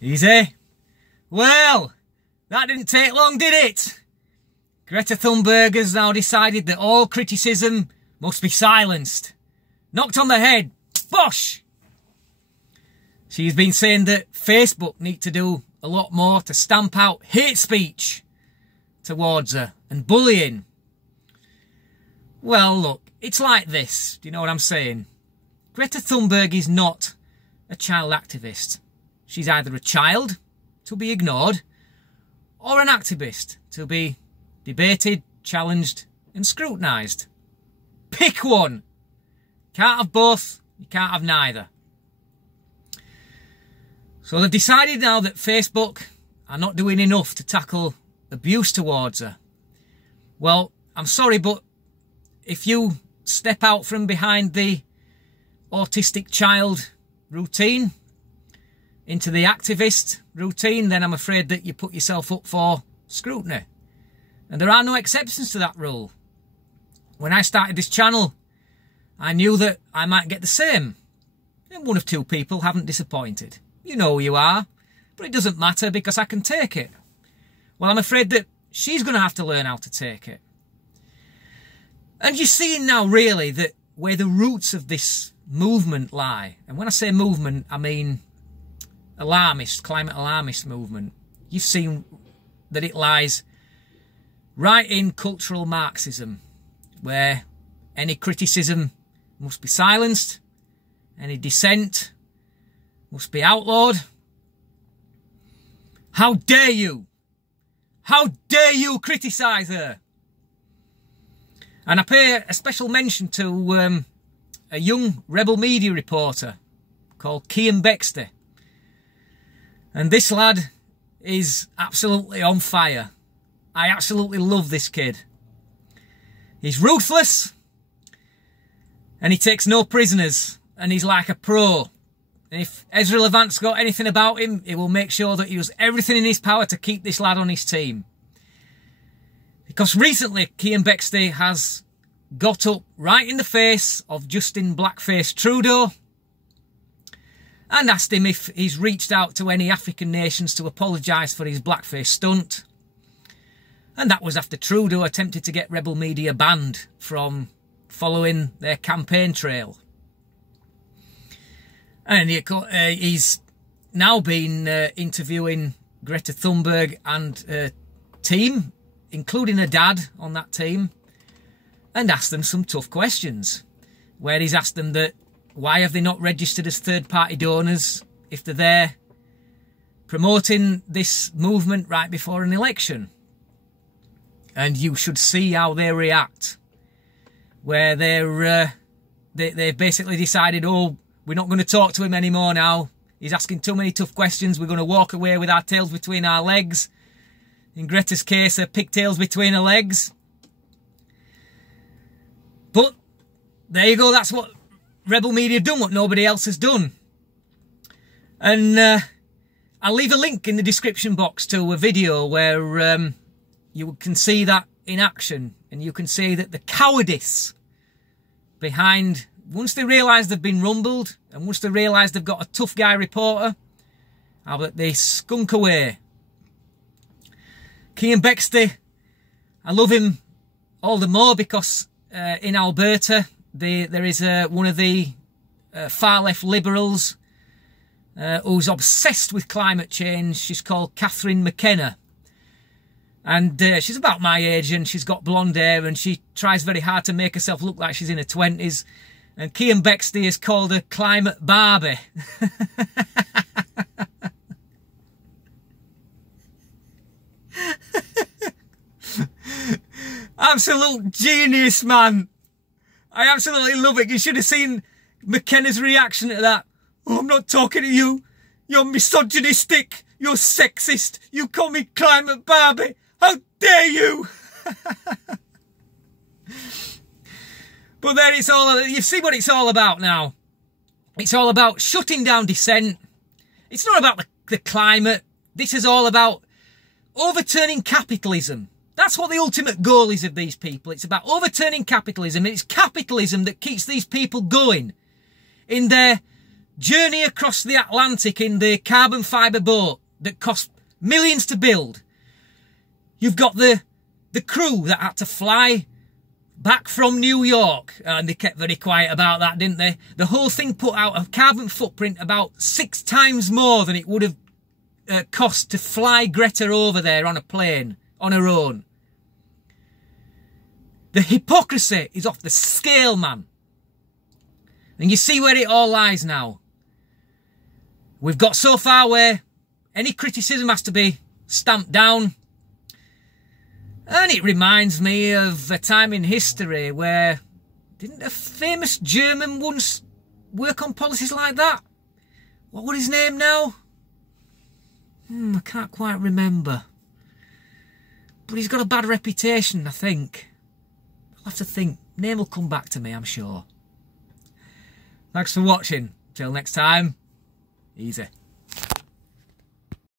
Easy. Well, that didn't take long, did it? Greta Thunberg has now decided that all criticism must be silenced. Knocked on the head. Bosh! She's been saying that Facebook need to do a lot more to stamp out hate speech towards her and bullying. Well, look, it's like this. Do you know what I'm saying? Greta Thunberg is not a child activist. She's either a child, to be ignored, or an activist, to be debated, challenged and scrutinised. Pick one. Can't have both, you can't have neither. So they've decided now that Facebook are not doing enough to tackle abuse towards her. Well, I'm sorry, but if you step out from behind the autistic child routine into the activist routine, then I'm afraid that you put yourself up for scrutiny. And there are no exceptions to that rule. When I started this channel, I knew that I might get the same. And one of two people haven't disappointed. You know who you are, but it doesn't matter because I can take it. Well, I'm afraid that she's going to have to learn how to take it. And you're seeing now, really, that where the roots of this movement lie. And when I say movement, I mean alarmist, climate alarmist movement. You've seen that it lies right in cultural Marxism, where any criticism must be silenced, any dissent must be outlawed. How dare you? How dare you criticise her? And I pay a special mention to a young rebel media reporter called Kian Bexley. And this lad is absolutely on fire. I absolutely love this kid. He's ruthless and he takes no prisoners and he's like a pro. And if Ezra Levant's got anything about him, he will make sure that he does everything in his power to keep this lad on his team. Because recently, Kian Bexley has got up right in the face of Justin Blackface Trudeau and asked him if he's reached out to any African nations to apologise for his blackface stunt. And that was after Trudeau attempted to get rebel media banned from following their campaign trail. And he's now been interviewing Greta Thunberg and her team, including her dad on that team, and asked them some tough questions, where he's asked them that why have they not registered as third-party donors if they're there promoting this movement right before an election? And you should see how they react, where they've basically decided, oh, we're not going to talk to him anymore now. He's asking too many tough questions. We're going to walk away with our tails between our legs. In Greta's case, her pigtails between her legs. But there you go. That's what rebel media have done, what nobody else has done. And I'll leave a link in the description box to a video where you can see that in action. And you can see that the cowardice behind, once they realise they've been rumbled, and once they realise they've got a tough guy reporter, how that they skunk away. Kian Bexley, I love him all the more because in Alberta there is one of the far left liberals who's obsessed with climate change. She's called Catherine McKenna. And she's about my age and she's got blonde hair and she tries very hard to make herself look like she's in her 20s. And Kian Bexley has called her Climate Barbie. Absolute genius, man. I absolutely love it. You should have seen McKenna's reaction to that. Oh, I'm not talking to you. You're misogynistic. You're sexist. You call me Climate Barbie. How dare you? But there it's all, you see what it's all about now. It's all about shutting down dissent. It's not about the climate. This is all about overturning capitalism. That's what the ultimate goal is of these people. It's about overturning capitalism. And it's capitalism that keeps these people going in their journey across the Atlantic in the carbon fibre boat that cost millions to build. You've got the crew that had to fly back from New York, and they kept very quiet about that, didn't they? The whole thing put out a carbon footprint about 6 times more than it would have cost to fly Greta over there on a plane on her own. The hypocrisy is off the scale, man. And you see where it all lies now. We've got so far where any criticism has to be stamped down. And it reminds me of a time in history where, didn't a famous German once work on policies like that? What was his name now? I can't quite remember. But he's got a bad reputation, I think. I'll have to think. Name will come back to me, I'm sure. Thanks for watching. Till next time, easy.